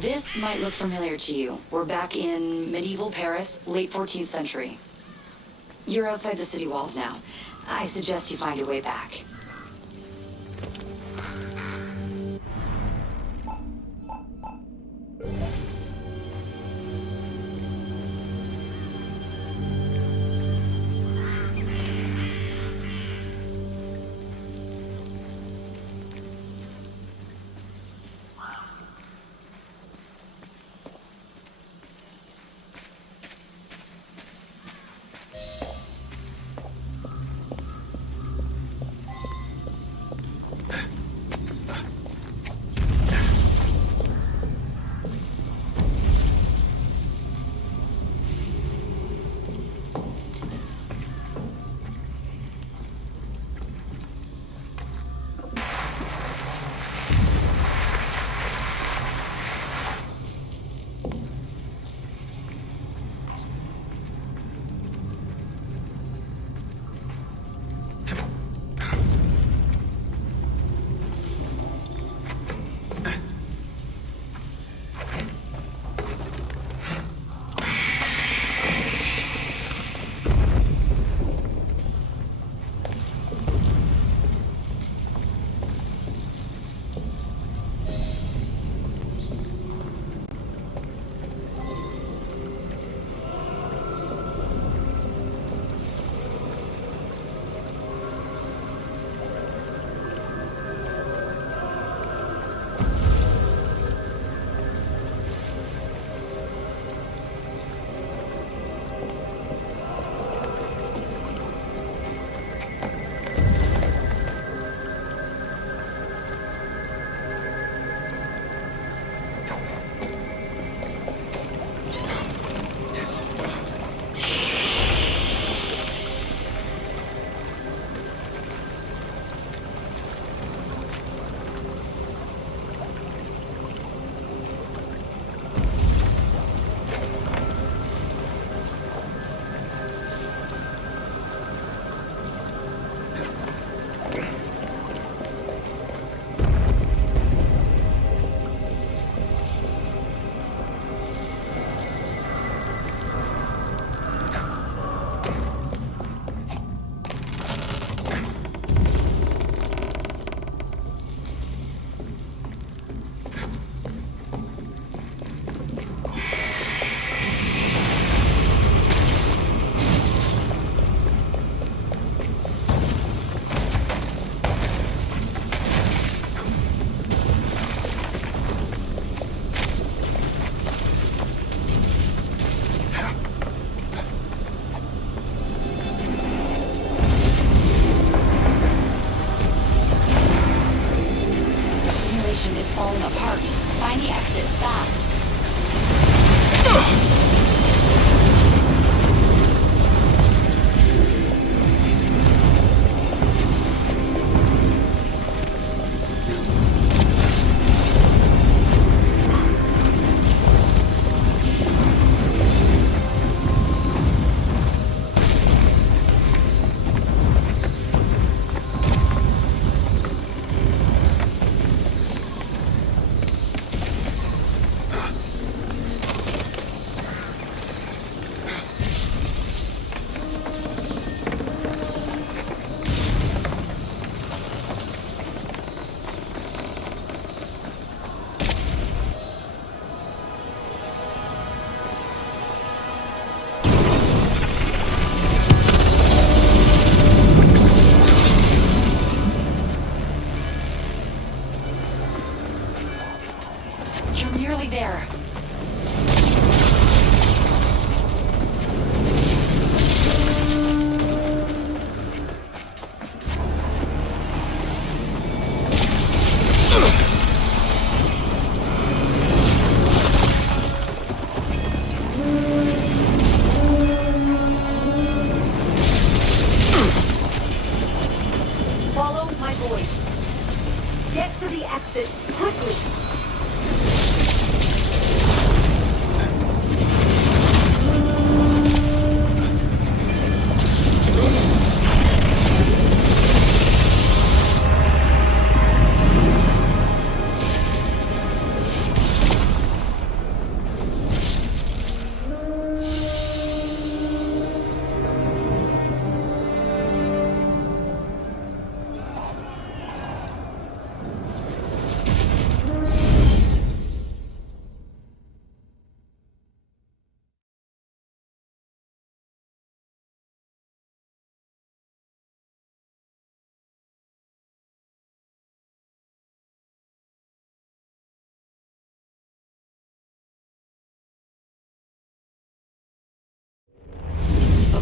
This might look familiar to you. We're back in medieval Paris, late 14th century. You're outside the city walls now. I suggest you find your way back.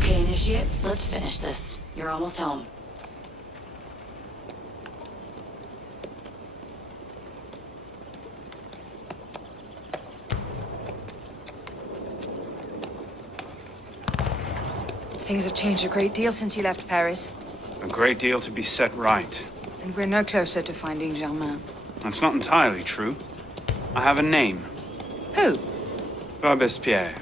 Okay, Initiate, let's finish this. You're almost home. Things have changed a great deal since you left Paris, A great deal to be set right. and we're no closer to finding Germain. That's not entirely true. I have a name. Who? Robespierre.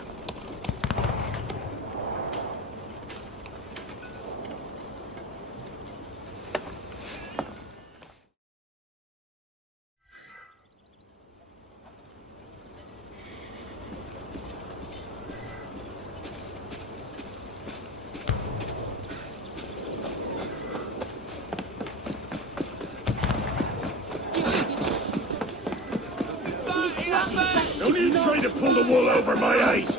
No need trying to pull the wool over my eyes!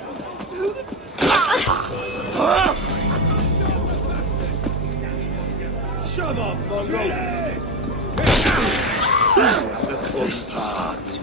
Shove off, mongrel! The fun part.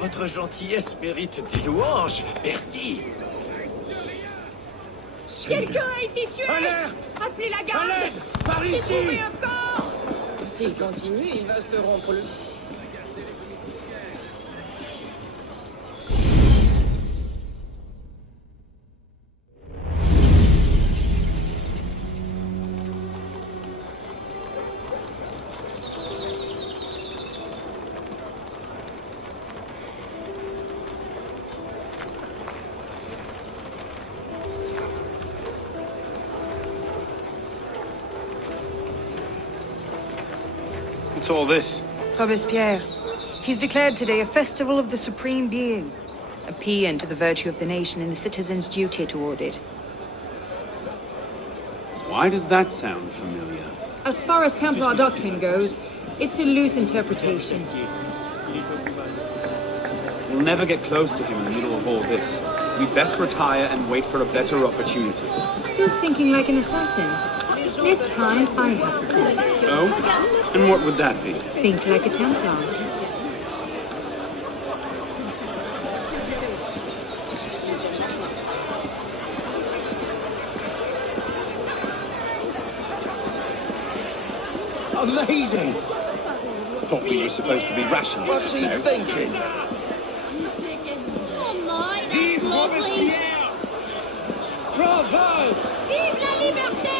Votre gentillesse mérite des louanges. Merci. Quelqu'un a été tué! Alerte! Appelez la garde! À l'aide! Par J'ai ici! trouvé un corps! S'il continue, il va se rompre le... What's all this? Robespierre. He's declared today a festival of the Supreme Being. A paean to the virtue of the nation and the citizens' duty toward it. Why does that sound familiar? As far as Templar doctrine goes, it's a loose interpretation. We'll never get close to him in the middle of all this. We'd best retire and wait for a better opportunity. Still thinking like an assassin. This time, I have the plan. Oh? And what would that be? Think like a Templar. Amazing! Thought we were supposed to be rationalists. What's he now. thinking? Oh my, that's Vive lovely! Robespierre! Bravo! Vive la liberté!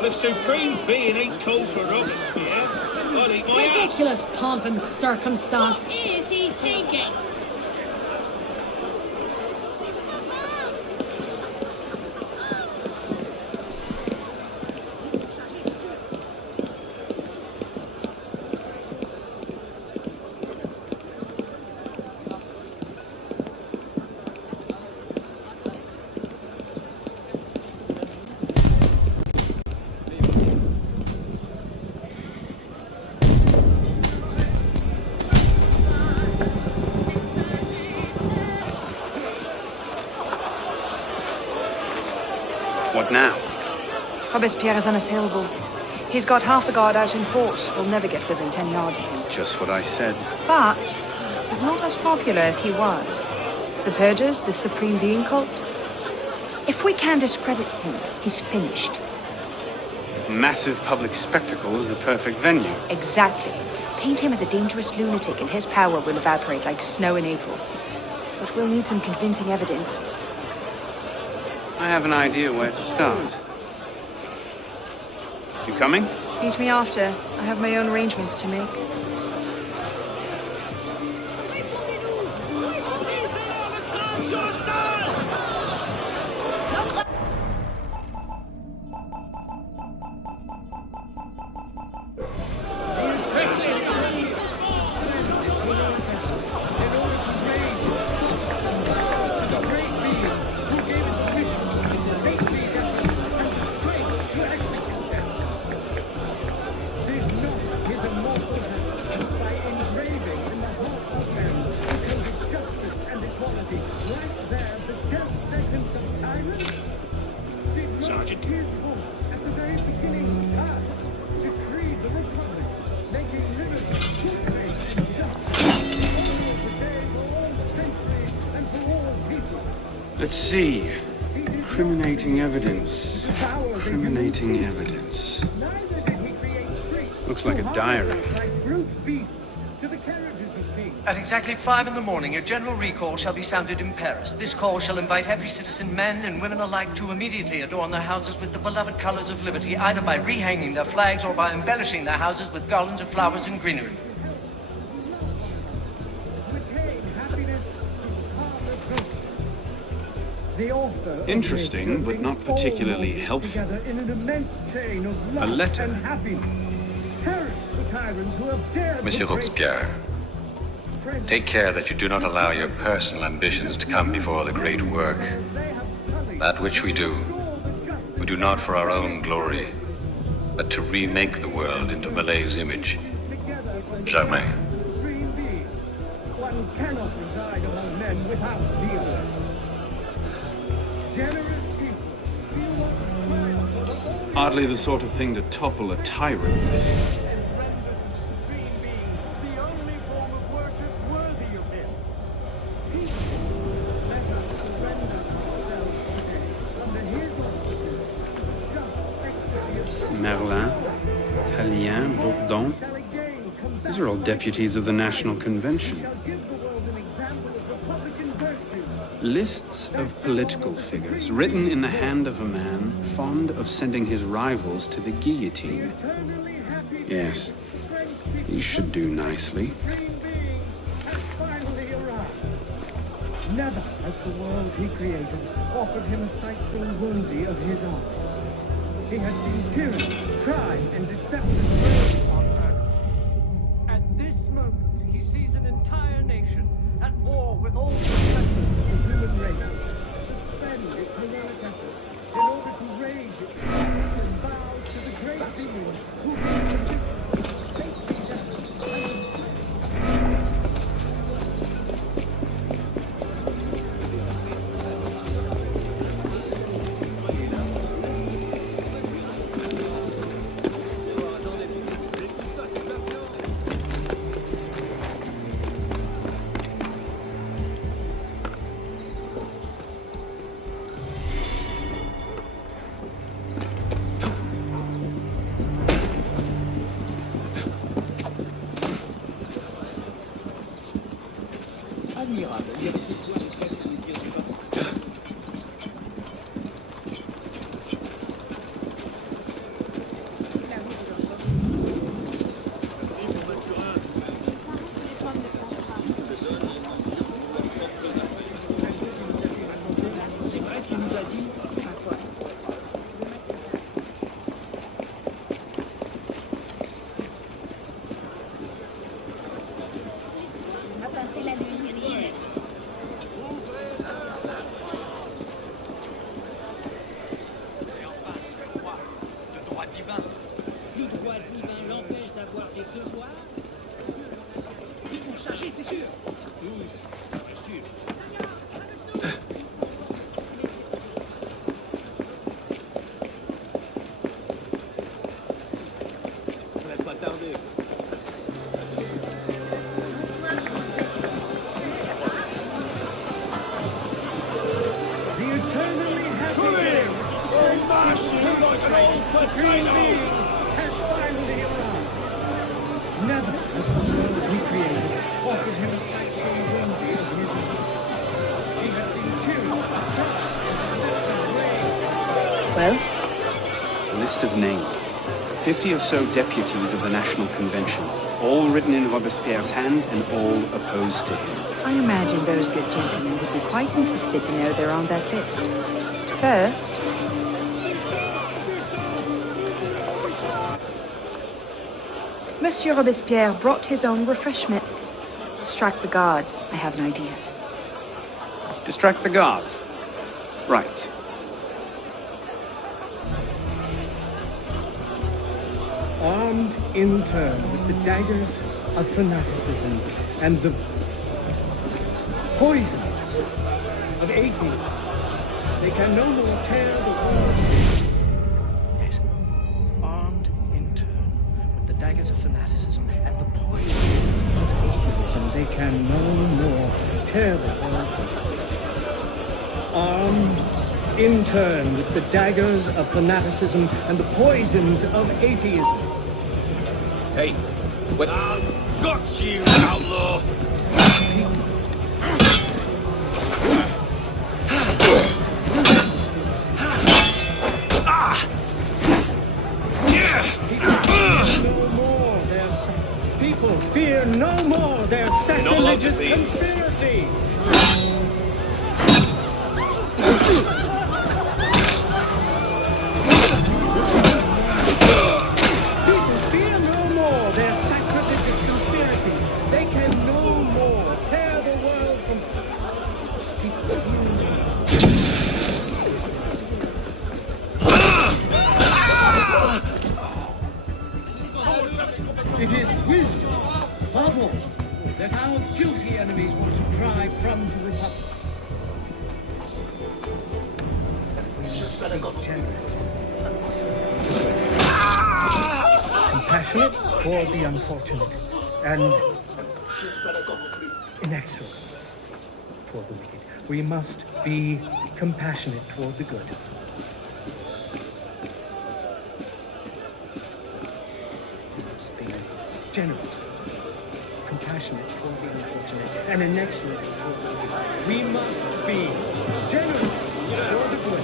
The Supreme Being ain't called for Robespierre. I'll eat my ass. Ridiculous pomp and circumstance. What is he thinking? What now? Robespierre is unassailable. He's got half the guard out in force. We'll never get within 10 yards of him. Just what I said. But he's not as popular as he was. The Purgers, the Supreme Being cult. If we can discredit him, he's finished. A massive public spectacle is the perfect venue. Exactly. Paint him as a dangerous lunatic and his power will evaporate like snow in April. But we'll need some convincing evidence. I have an idea where to start. You coming? Meet me after. I have my own arrangements to make. Let's see. Criminating evidence. Criminating evidence. Looks like a diary. At exactly 5 in the morning, a general recall shall be sounded in Paris. This call shall invite every citizen, men and women alike, to immediately adorn their houses with the beloved colors of liberty, either by rehanging their flags or by embellishing their houses with garlands of flowers and greenery. Interesting, but not particularly helpful. A letter. Monsieur Robespierre, take care that you do not allow your personal ambitions to come before the great work. That which we do not for our own glory, but to remake the world into Malay's image. Jamais. One cannot reside among men without zeal. Generous people feel what Hardly the sort of thing to topple a tyrant with. Merlin, Tallien, Bourdon. These are all deputies of the National Convention. Lists of political figures written in the hand of a man fond of sending his rivals to the guillotine. Yes, these should do nicely. Never has the world he created offered him a sight so worthy of his art. He has seen tyranny, crime, and deception on earth. At this moment, he sees an entire nation at war with all the members of the human race. Suspend its heroic effort in order to raise its hands and bow to the great being who A list of names. 50 or so deputies of the National Convention, all written in Robespierre's hand and all opposed to him. I imagine those good gentlemen would be quite interested to know they're on that list. First, Monsieur Robespierre brought his own refreshments. Distract the guards. I have an idea. Distract the guards. Right. armed in turn with the daggers of fanaticism and the poisons of atheism. They can no more tear the world daggers of fanaticism and the poisons of atheism, they can no more tear the world from armed in turn with the daggers of fanaticism and the poisons of atheism. Hey, what? Got you, outlaw! People fear no more their sacrilegious conspiracies. People fear no more their sacrilegious conspiracies. They can no more tear the world from. It is wisdom, above all, that our guilty enemies want to drive from the Republic. We must be generous. Compassionate toward the unfortunate, and inexorable toward the wicked. We must be compassionate toward the good. Generous, compassionate toward the unfortunate, and inexorable toward the wicked. We must be generous toward the good,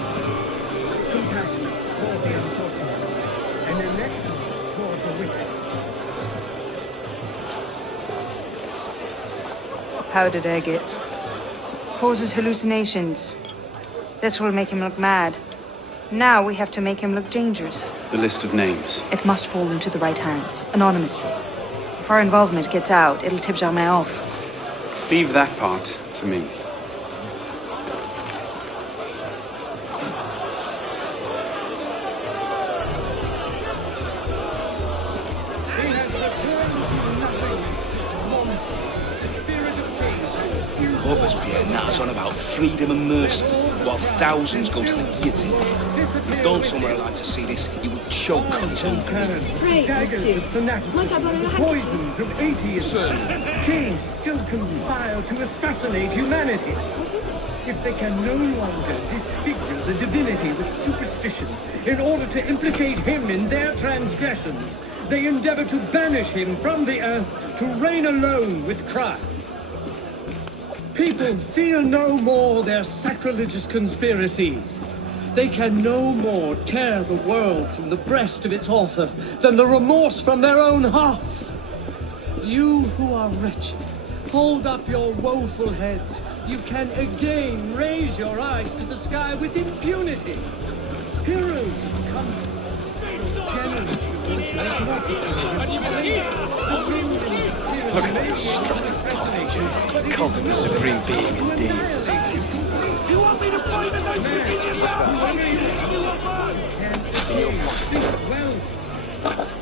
compassionate toward the unfortunate, and inexorable toward the wicked. How did I get? Causes hallucinations. This will make him look mad. Now we have to make him look dangerous. The list of names. It must fall into the right hands, anonymously. If our involvement gets out, it'll tip Germain off. Leave that part to me. Robespierre natters on about freedom and mercy, while thousands go to the guillotine. If Don somewhere like to see this, he would choke on his own grief. Daggers of fanaticism, poisons of atheism. Kings still conspire to assassinate humanity. If they can no longer disfigure the divinity with superstition in order to implicate him in their transgressions, they endeavor to banish him from the earth to reign alone with crime. People fear no more their sacrilegious conspiracies. They can no more tear the world from the breast of its author than the remorse from their own hearts. You who are wretched, hold up your woeful heads. You can again raise your eyes to the sky with impunity. Heroes of the country, generous devotion is not Look at that strutting pomp. Cult of the supreme being, indeed. You want me to fight the most convenient? Well,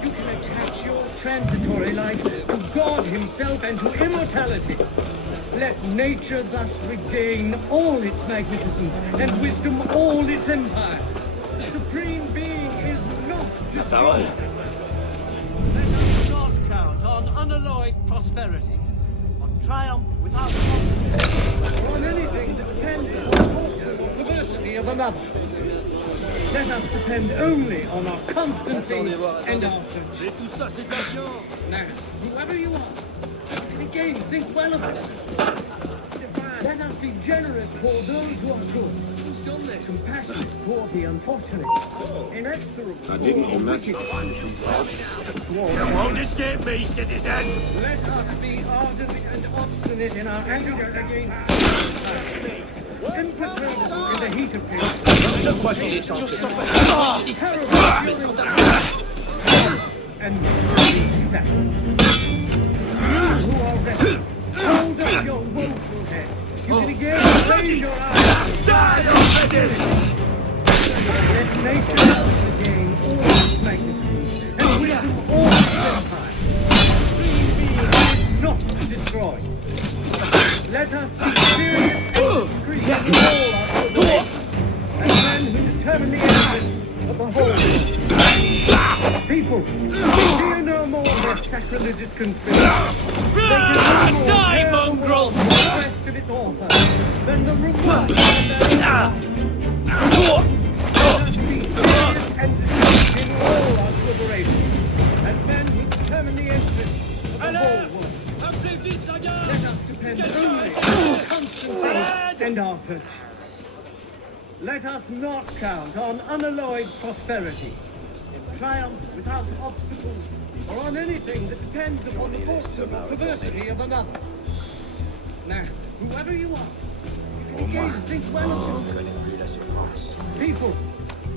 you can attach your transitory life to God himself and to immortality. Let nature thus regain all its magnificence and wisdom all its empire. The supreme being is not destroyed. Let us not count on unalloyed prosperity, on triumph without competition, or on anything that depends on the force or perversity of another. Let us depend only on our constancy and our virtue. Now, whoever you are, again, think well of it. Let us be generous toward those who are good, compassionate toward the unfortunate, inexorable toward the wicked. You won't escape me, citizen! Let us be ardent and obstinate in our anger against imperturbable in the heat of pain. And success. You who are wretched, hold up your woeful heads. You can again raise your eyes. Die already! Let nature regain all its magnificence and wisdom all its empire. Supreme being is not destroyed. Let us be serious and discreet in all our deliberations, as men who determine the interests of the whole. People, fear no more fascist conspiracy. Die, mongrel! The rest of its author, then the reward of and deceit in all our deliberations, as men who determine the interests of the whole world. Let us depend only on our constant faith and our virtue. Let us not count on unalloyed prosperity, in triumph without obstacles, or on anything that depends upon the forcible perversity of another. Now, whoever you are, if you again think well of yourself. People,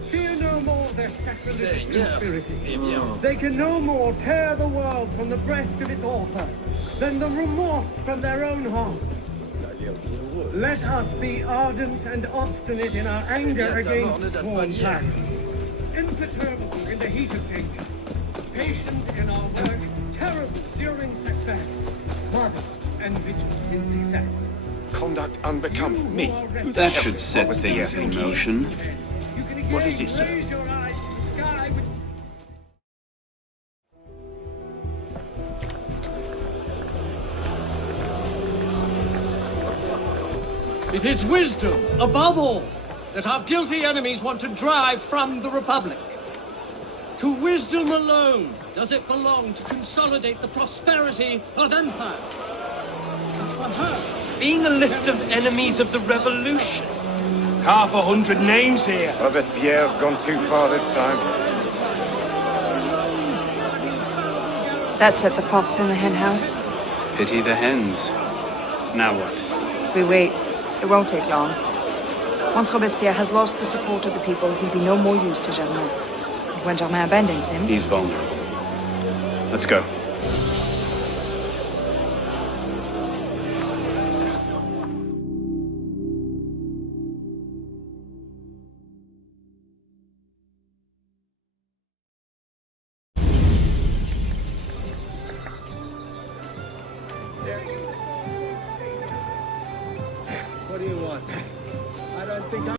fear no more their sacrilegious conspiracy. They can no more tear the world from the breast of its author than the remorse from their own hearts. Let us be ardent and obstinate in our anger against sworn tyrants, imperturbable in the heat of danger, patient in our work, terrible during setbacks, modest and vigilant in success. Conduct unbecoming me. That should set things in motion. What is it, sir? It is wisdom, above all, that our guilty enemies want to drive from the Republic. To wisdom alone does it belong to consolidate the prosperity of empire. As for her, Being a list of enemies of the revolution. 100 names here. Robespierre's gone too far this time. That set the fox in the hen house. Pity the hens. Now what? We wait. It won't take long. Once Robespierre has lost the support of the people, he'll be no more use to Germain. And when Germain abandons him... He's vulnerable. Let's go.